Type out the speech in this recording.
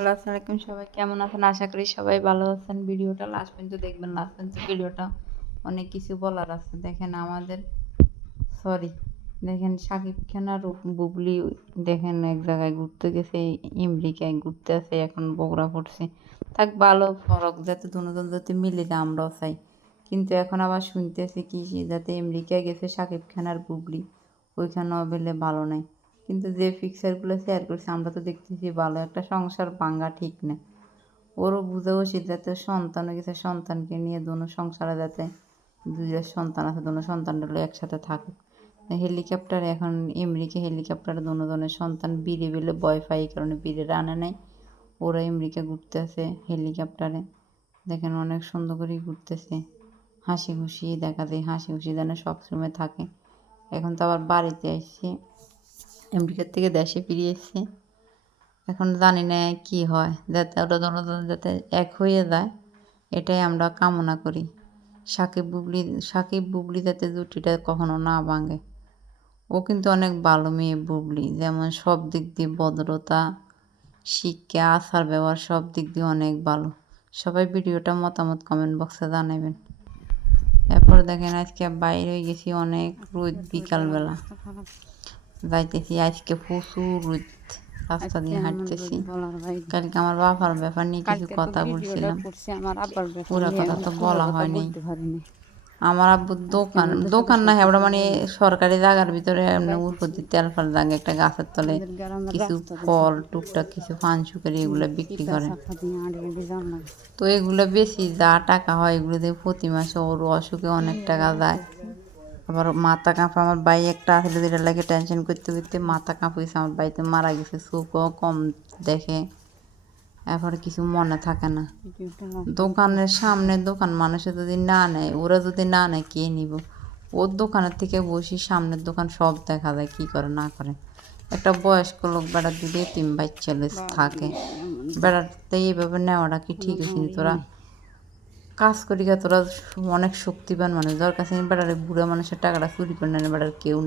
Hello, আসসালামু আলাইকুম। সবাই কেমন আছেন? আশা করি সবাই ভালো আছেন। ভিডিওটা লাস্ট পর্যন্ত দেখবেন। লাস্ট পর্যন্ত ভিডিওটা অনেক কিছু বলার আছে। দেখেন আমাদের সরি দেখেন শাকিব খান আর বুবলি দেখেন এক জায়গায় ঘুরতে গেছে, আমেরিকায় ঘুরতে আছে, এখন বগুড়া পড়ছে। থাক ভালো ফরক যাতে দুজন যাতে মিলে যায় আমরাও চাই। কিন্তু এখন আবার শুনতেছি কি যাতে আমেরিকায় গেছে শাকিব খান আর বুবলি, ওইখানেও বেলে ভালো নাই। কিন্তু যে পিকচারগুলো শেয়ার করছে আমরা তো দেখতেছি ভালো, একটা সংসার ভাঙা ঠিক না। ওরও বুঝা উচিত যাতে সন্তান হয়ে গেছে, সন্তানকে নিয়ে দোনো সংসারে যাতে দুইটা সন্তান আছে, দোনো সন্তানগুলো একসাথে থাকে। হেলিকপ্টার এখন আমেরিকা হেলিকপ্টারে দোনো সন্তান বীরে বেলে ভয় পাই, এই কারণে বীরে আনে নাই। ওরা আমেরিকা ঘুরতে আছে হেলিকপ্টারে, দেখেন অনেক সুন্দর করে ঘুরতেছে, হাসি খুশি দেখা যায়, হাসি খুশি যেন সবসময় থাকে। এখন তো আবার বাড়িতে আসছে, আমেরিকার থেকে দেশে ফিরে এসছে। এখন জানি না কি হয়, যাতে ওরা দুজন যাতে এক হয়ে যায়, এটাই আমরা কামনা করি। সাকিব বুবলি যাতে জুটিটা কখনো না ভাঙে। ও কিন্তু অনেক ভালো মেয়ে বুবলি, যেমন সব দিক দিয়ে ভদ্রতা, শিক্ষা, আচার ব্যবহার সব দিক দিয়ে অনেক ভালো। সবাই ভিডিওটা মতামত কমেন্ট বক্সে জানাবেন। এরপর দেখেন আজকে বাইরে হয়ে গেছি, অনেক রোদ, বিকালবেলা যাইতেছি, আজকে প্রচুর রোদ, রাস্তা দিয়ে হাঁটতেছি। কালকে আমার বাবার ব্যাপার নিয়ে কিছু কথা বলছিলাম, পুরা কথা তো বলা হয়নি। আমার আব্বুর দোকান না, ওটা মানে সরকারি জায়গার ভিতরে উপর তেল ফল জায়গা, একটা গাছের তলে কিছু ফল টুকটাক কিছু পান সুপারি এগুলো বিক্রি করে। তো এগুলো বেশি যা টাকা হয় এগুলো দিয়ে প্রতি মাসে ওর অসুখে অনেক টাকা যায়। আবার মাথা কাঁপা, আমার ভাই একটা আসলে যেটা লাগে টেনশন করতে করতে মাথা কাঁপিয়েছে, আমার বাড়িতে মারা গেছে, চোখও কম দেখে, এরপরে কিছু মনে থাকে না। দোকানের সামনে দোকান মানুষে যদি না নেয়, ওরা যদি না নেয় কে নিব? ওর দোকানের থেকে বসি, সামনের দোকান সব দেখা যায় কি করে না করে। একটা বয়স্ক লোক বেড়ার যদি এতিম বাচ্চা থাকে, বেড়াতে এইভাবে নেওয়াটা কি ঠিক আছে? তোরা কাজ করি তোরা অনেক শক্তিবান মানুষ, যার কাছে বেড়ারে বুড়া মানুষের টাকাটা চুরি করে নেয়, বেড়ার কেউ